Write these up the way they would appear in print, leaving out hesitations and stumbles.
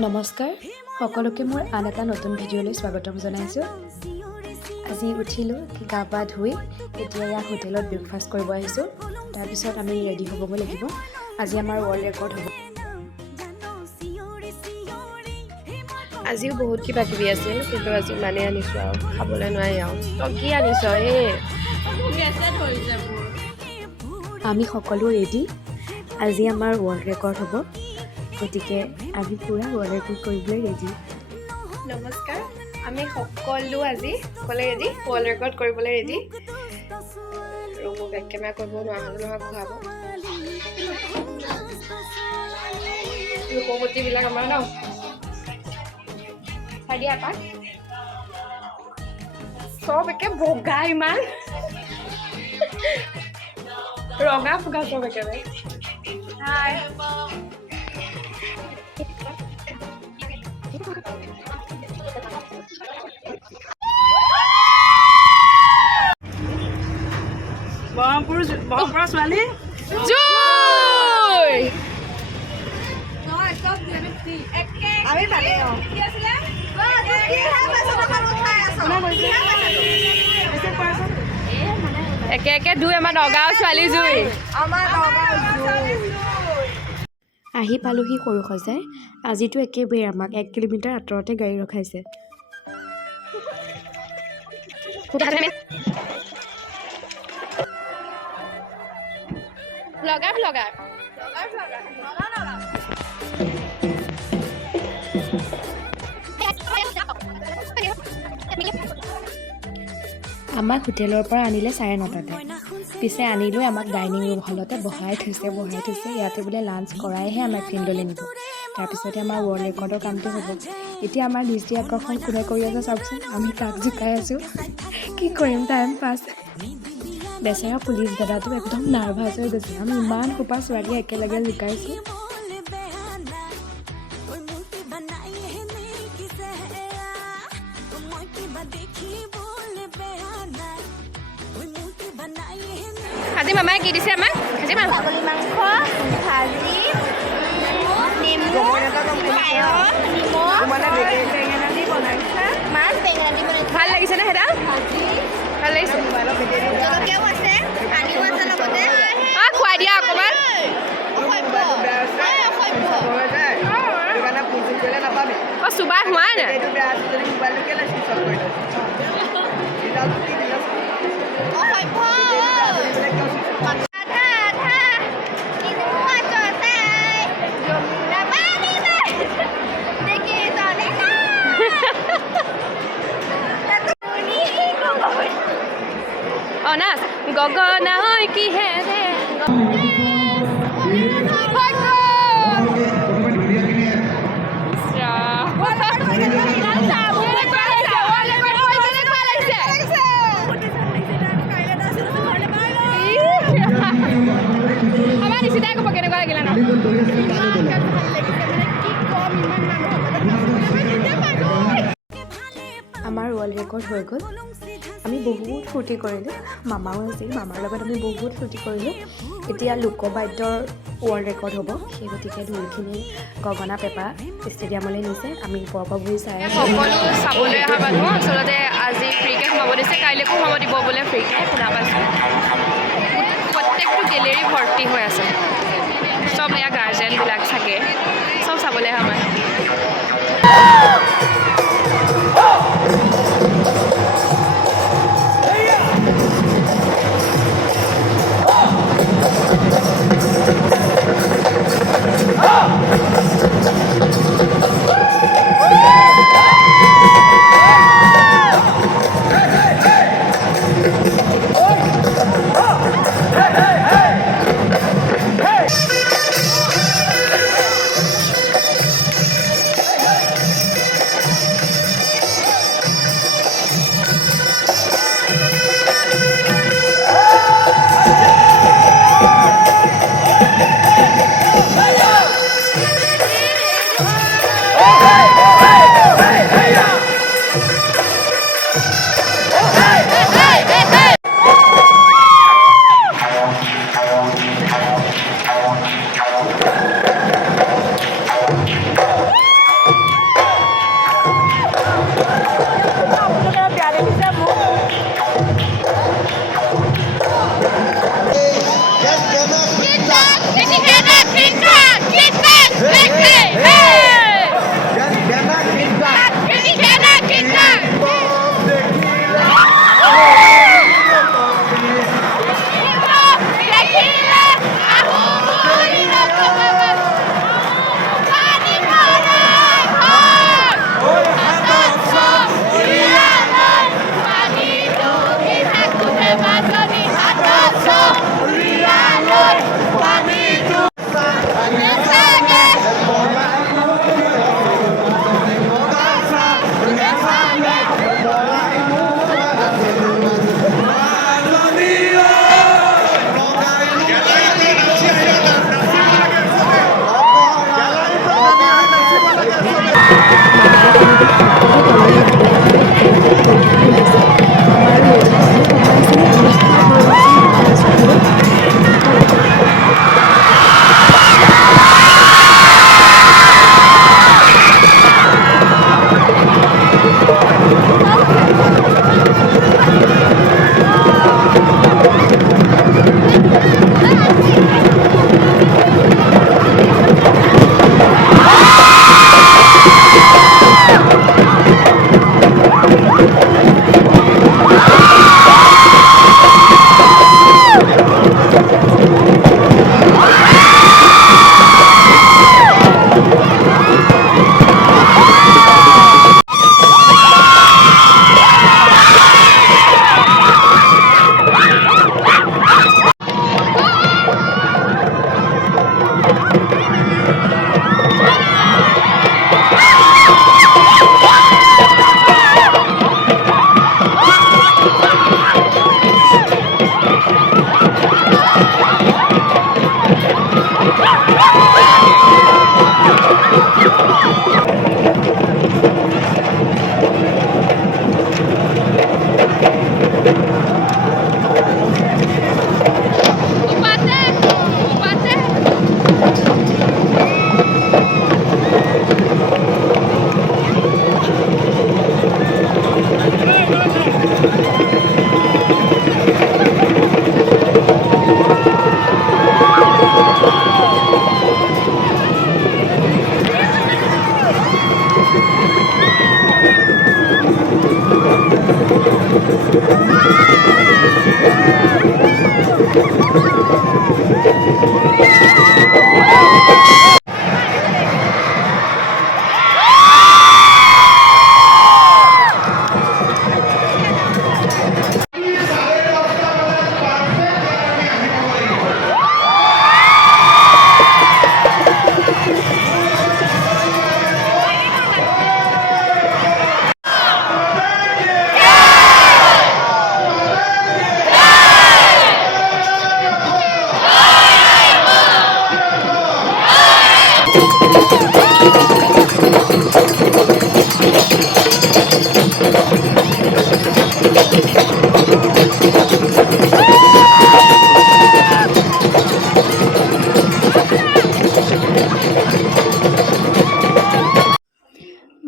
নমস্কাৰ সকলোকে মোৰ আন এটা নতুন ভিডিঅ'লৈ স্বাগতম জনাইছোঁ। আজি উঠিলোঁ, গা পা ধুই এতিয়া ইয়াত হোটেলত ব্ৰেকফাষ্ট কৰিব আহিছোঁ। তাৰপিছত আমি ৰেডি হ'বগৈ লাগিব। আজি আমাৰ ৱৰ্ল্ড ৰেকৰ্ড হ'ব। আজিও বহুত কিবা কিবি আছিল, কিন্তু আজি মানে আনিছোঁ আৰু খাবলৈ নোৱাৰি আৰু। তই কি আনিছ? আমি সকলো ৰেডি। আজি আমাৰ ৱৰ্ল্ড ৰেকৰ্ড হ'ব, গতিকে আমি পূৰা ৱৰ্ল্ড ৰেকৰ্ড কৰিবলৈ ৰেডি। নমস্কাৰ, আমি সকলো আজি ৰেডি, ৱৰ্ল্ড ৰেকৰ্ড কৰিবলৈ ৰেডি। ৰ'ব, বেক কেমেৰা কৰিব নোৱাৰা হ'লো নহয়, ঘূৰাব। ৰূপৱতীবিলাক আমাৰ ন চাই দিয়া তাক চব একে বগা, ইমান ৰঙা ফুগা চব একেবাৰে। হাই ব্ৰহ্মপুৰৰ ছোৱালী জয় একে একে দুই আমাৰ নগাঁও ছোৱালী জুই। আহি পালোহি সৰু সজাই। আজিতো একেবাৰে আমাক 1 কিলোমিটাৰ আঁতৰতে গাড়ী ৰখাইছে। ব্লগাৰ আমাক হোটেলৰ পৰা আনিলে 9:30টাতে। পিছে আনিলৈ আমাক ডাইনিং ৰুম হলতে বহাই থৈছে। ইয়াতে বোলে লাঞ্চ কৰাইহে আমাক ফিল্ডলৈ নিব। তাৰপিছতে আমাৰ ৱৰ্ল্ড ৰেকৰ্ডৰ কামটো হ'ব। এতিয়া আমাৰ দৃষ্টি আকৰ্ষণ কোনে কৰি আছে চাওকচোন। আমি কাক জোকাই আছোঁ, কি কৰিম টাইম পাছ। বেচেৰা পুলিচ দাদাটো একদম নাৰ্ভাছ হৈ গৈছে। আমি ইমান সোপা ছোৱালী একেলগে জোকাইছোঁ। আজি মামাই কি দিছে আমাক? আজি মাংস, ছাগলী মাংস, ভাজি, নেমু, পায়স, নিমখ, মাছ, বেঙেনা দি বনাইছে। ভাল লাগিছেনে সেইডাল? ভাজি, ভাল লাগিছে। জলকীয়াও আছে, পানীও আছে লগতে। খুৱাই দিয়া অকণমান। চুবাই হোৱাই নাই। নাচ গগনা হয় কিহেৰে আমাৰ নিচিনাই ক'ব কেনেকুৱা লাগিলে ন। আমাৰ ৱৰ্ল্ড ৰেকৰ্ড হৈ গ'ল। আমি বহুত ফূৰ্তি কৰিলোঁ। মামাও আছিল, মামাৰ লগত আমি বহুত ফূৰ্তি কৰিলোঁ। এতিয়া লোকবাদ্যৰ ৱৰ্ল্ড ৰেকৰ্ড হ'ব। সেই গতিকে ঢোলখিনি গগনা পেপা ষ্টেডিয়ামলৈ নিছে। আমি ওপৰৰ পৰা বহি চাই আছোঁ। সকলো চাবলৈ অহা মানুহ আচলতে আজি ফ্ৰীকৈ সোমাব দিছে, কাইলৈকো সোমাব দিব বোলে ফ্ৰীকৈ, শুনা পাইছোঁ। প্ৰত্যেকটো গেলেৰী ভৰ্তি হৈ আছে। চব এয়া গাৰ্জেনবিলাক থাকে, চব চাবলৈ অহা মানুহ।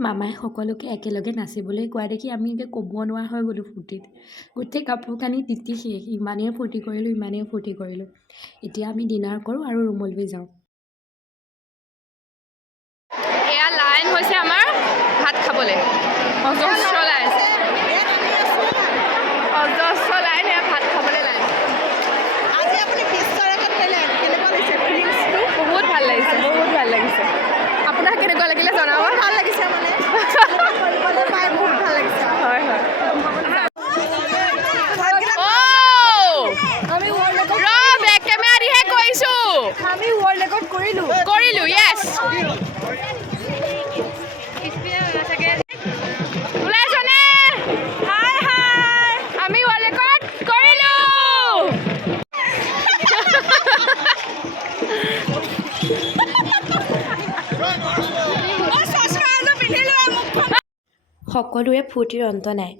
মামাই সকলোকে একেলগে নাচিবলৈ কোৱা দেখি আমি এতিয়া ক'ব নোৱাৰা হৈ গ'লোঁ ফূৰ্তিত। গোটেই কাপোৰ কানি তিতি শেষ, ইমানেই ফূৰ্তি কৰিলোঁ। এতিয়া আমি ডিনাৰ কৰোঁ আৰু ৰুমলৈ যাওঁ। এয়া লাইন হৈছে আমাৰ ভাত খাবলৈ। অজস্ৰ লাইন এয়া ভাত খাবলৈ লাইন। আজি আপুনি বিশ্বৰ ৰেকৰ্ড কৰিলে কেনেকুৱা লাগিছে ফিলিংছটো? বহুত ভাল লাগিছে। আপোনাৰ কেনেকুৱা লাগিলে জনাব। ভাল লাগিছে মানে কৰিবলৈ পাই বহুত ভাল লাগিছে। হয় আমি ৱৰ্ল্ড ৰেকৰ্ড বেক কেমেৰা দিহে কৰিছোঁ। আমি ৱৰ্ল্ড ৰেকৰ্ড কৰিলোঁ। য়েছ ওলাইছনে? হাই আমি ৱৰ্ল্ড ৰেকৰ্ড কৰিলোঁ। সকলোৰে ফূৰ্তিৰ অন্ত নাই।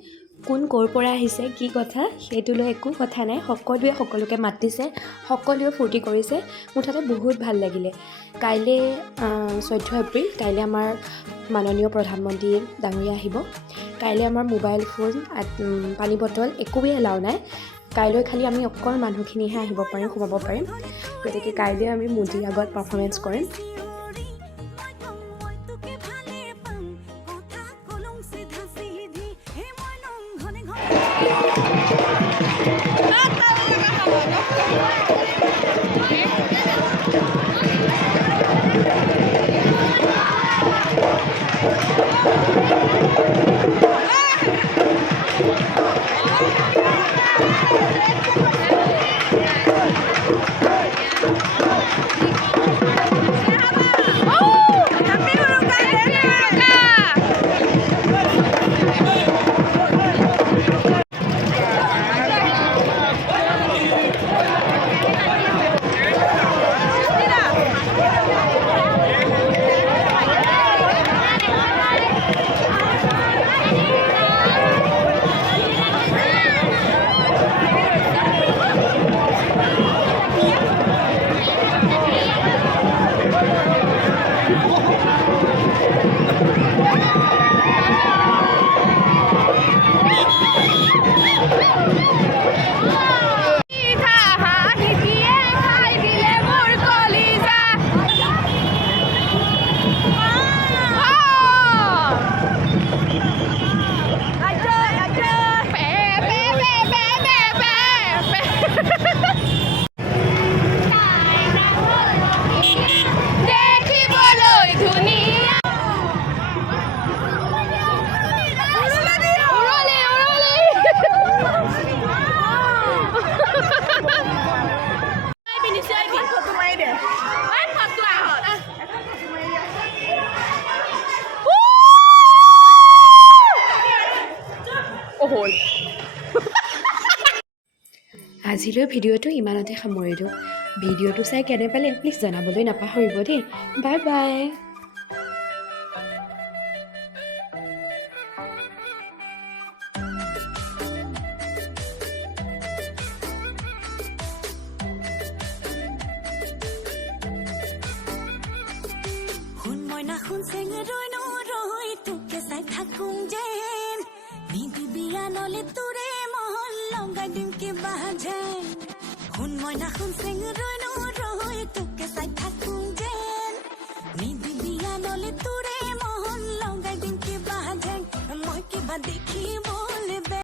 কোন ক'ৰ পৰা আহিছে, কি কথা, সেইটো লৈ একো কথা নাই। সকলোৱে সকলোকে মাতিছে, সকলোৱে ফূৰ্তি কৰিছে। মুঠতে বহুত ভাল লাগিলে। কাইলৈ 14 এপ্ৰিল, কাইলৈ আমাৰ মাননীয় প্ৰধানমন্ত্ৰী ডাঙৰীয়া আহিব। কাইলৈ আমাৰ মোবাইল ফোন পানী বটল একোৱেই এলাও নাই। কাইলৈ খালি আমি অকল মানুহখিনিহে আহিব পাৰিম, সোমাব পাৰিম। গতিকে কাইলৈ আমি মোদীৰ আগত পাৰফৰ্মেঞ্চ কৰিম। আজিলৈ ভিডিঅ'টো ইমানতে সামৰিলোঁ। ভিডিঅ'টো চাই কেনে পালে প্লিজ জনাবলৈ নাপাহৰিব দেই। Bye bye. দেখিব